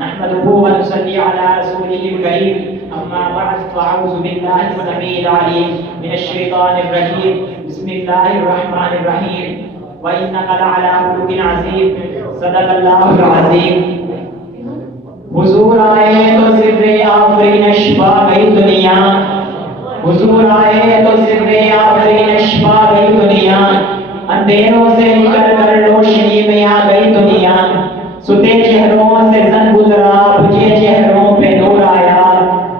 نحمده ونصلي على رسوله الكريم أما بعد فأعوذ بالله السميع العليم من الشيطان الرجيم بسم الله الرحمن الرحيم وإنك لعلى خلق عظيم صدق الله العظيم حضور آئے تو سر آفرین شفا گئی دنیا، حضور آئے تو سر آفرین شفا گئی دنیا، اندھیروں سے نکل کر روشنی میں آ گئی دنیا، ستے چہروں سے زن گزرا بجھے چہروں پہ نور آیا،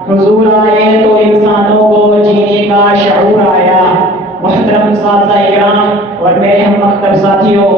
حضور آئے تو انسانوں کو جینے کا شعور آیا۔ محترم اساتذہ اکرام اور میرے ہم مکتب ساتھیوں،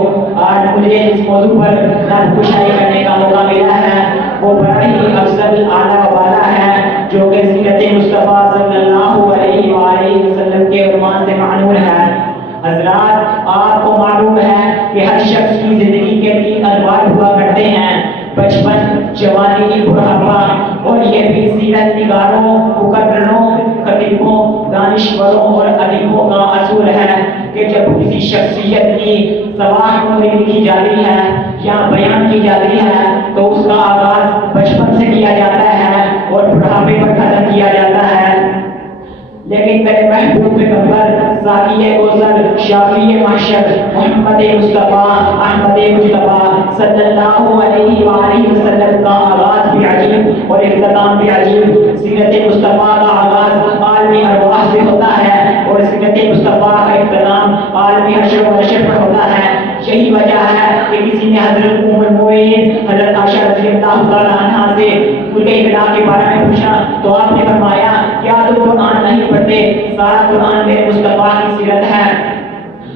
آج مجھے اس موضوع پر نعت کشائی کرنے کا موقع ملا ہے، وہ بڑا ہی افضل اعلیٰ والا ہے جو کہ سیرت مصطفیٰ صلی اللہ علیہ وآلہ وسلم کے عنوان سے معنون ہے۔ حضرات، آپ کو معلوم ہے کہ ہر شخص کی زندگی کے 3 ادوار ہوا کرتے ہیں: بچپن، جوانی، بڑھاپا، اور یہ بھی سیرت نگاروں، مقرروں، خطیبوں، دانشوروں اور ادیبوں کا اصول ہے کہ جب کسی شخصیت کی سوانح لکھی جاتی ہے یا بیان کی جاتی ہے تو اس کا آغاز بچپن سے کیا جاتا ہے اور بڑھاپے پر ختم کیا جاتا ہے، لیکن میرے محبوب پیغمبر ساقی کوثر شافی محشر محمد مصطفیٰ احمد مجتبیٰ صلی اللہ علیہ وآلہ وسلم کا آغاز بھی عجیب اور اختتام بھی عجیب۔ سیرت مصطفیٰ کا آغاز عالمی ارواح سے ہوتا ہے اور سیرت مصطفیٰ کا اختتام عالمی حشر و نشر پر ہوتا ہے۔ یہی وجہ ہے کہ کسی نے حضرت ام المؤمنین حضرت عائشہ رضی اللہ تعالیٰ عنہا سے ملک اخلاق کے بارے میں پوچھا تو آپ نے فرمایا کیا تم قرآن نہیں پڑھتے؟ سارا قرآن میرے مصطفیٰ کی سیرت ہے۔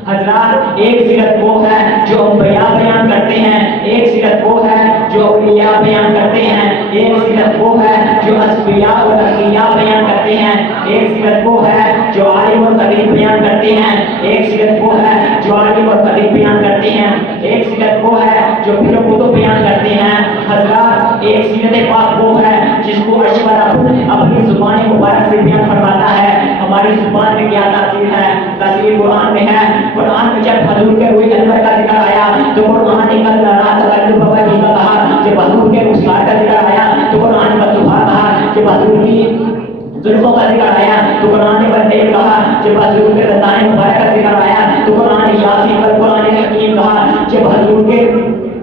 حضرات، ایک سیرت وہ ہے جو انبیاء بیان کرتے ہیں، ایک سیرت وہ ہے جو اولیاء بیان کرتے ہیں، ایک سیرت وہ ہے جو اصفیاء اور اتقیاء بیان کرتے ہیں، ایک سیرت وہ ہے جو عالم اور خطیب بیان کرتے ہیں، ایک سیرت وہ ہے جو عالم اور خطیب بیان کرتے ہیں، ایک سیرت وہ ہے جو پھر کتب بیان کرتے ہیں۔ حضرات، ایک سیرت پاک وہ ہے جس کو عرش والا خود اپنی زبان مبارک سے بیان فرماتا ہے۔ ہماری زبان میں کیا تاثیر ہے؟ تاثیر قرآن میں ہے۔ قرآن میں جب حضور کے روح انور کا ذکر آیا تو قرآن نے کل رات تکلف وحی کا کہا، جب حضور کے رخسار کا ذکر آیا تو قرآن نے بدلوہا کہا، جب حضور کی زلفوں کا ذکر آیا تو قرآن نے بدلیل کہا، جب حضور کے رضائے مبارک کا ذکر آیا تو قرآن نے یاسین والقرآن حکیم کہا، جب حضور کے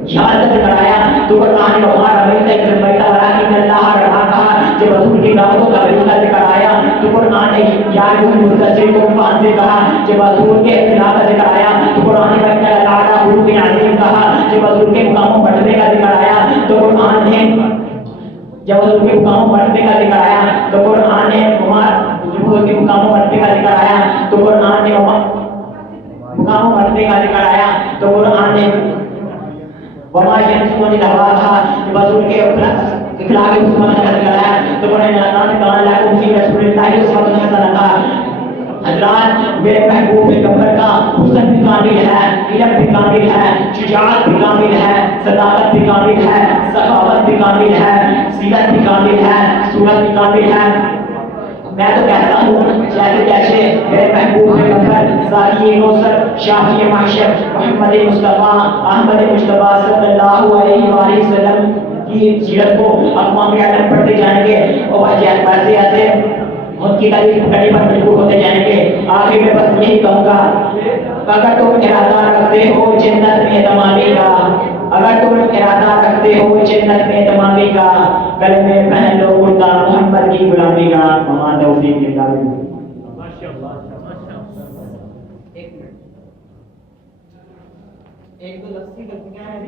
جہاد کا ذکر آیا تو قرآن نے وقار رمیت اکرم بیتا ولیکن اللہ رہا کہا، جب حضور کی دعوتوں کا کا ذکر آیا تو قرآن نے یار مدثر کو فان سے کہا، جب حضور کے اختلاف کا ذکر آیا تو قرآن نے بیت اللہ خلق عظیم کہا، جب حضور کے مقام و مرتبے کا ذکر آیا تو قرآن نے جب حضور کے مقام و مرتبے کا ذکر آیا تو قرآن نے حضور کے مقام و مرتبے کا ذکر آیا تو قرآن نے مقام و مرتبے کا ذکر آیا تو قرآن نے وما ينطق عن الهوى کہا، جب حضور کے اخلاق عثمان کا ذکر آیا تو قرآن نے کہا لکم فی رسول اللہ اسوۃ حسنہ کہا۔ حضرات، میرے محبوب پیغمبر کا حسن بھی کامل ہے، علم بھی کامل ہے، شجاعت بھی کامل ہے، صداقت بھی کامل ہے، سخاوت بھی کامل ہے، سیرت بھی کامل ہے، صورت بھی کامل ہے۔ میں تو کہتا ہوں جیسے میرے محبوب پیغمبر ساقی کوثر شافی محشر محمد مصطفیٰ احمد مجتبیٰ صلی اللہ علیہ وآلہ وسلم کی سیرت کو اقوام عالم پڑھتے جائیں گے اور ویسے ایسے ان کی تعریف کرنے پر مجبور ہوتے جائیں گے۔ آخر میں بس یہی کہوں گا، اگر تم ارادہ رکھتے ہو جنت میں تمامی کا، اگر تم ارادہ رکھتے ہو جنت میں تمامی کا، گلے میں پہن لو کرتا محمد کی غلامی کا۔ وما توفیق الا باللہ۔ ایک دو لفظی غلطیاں ہیں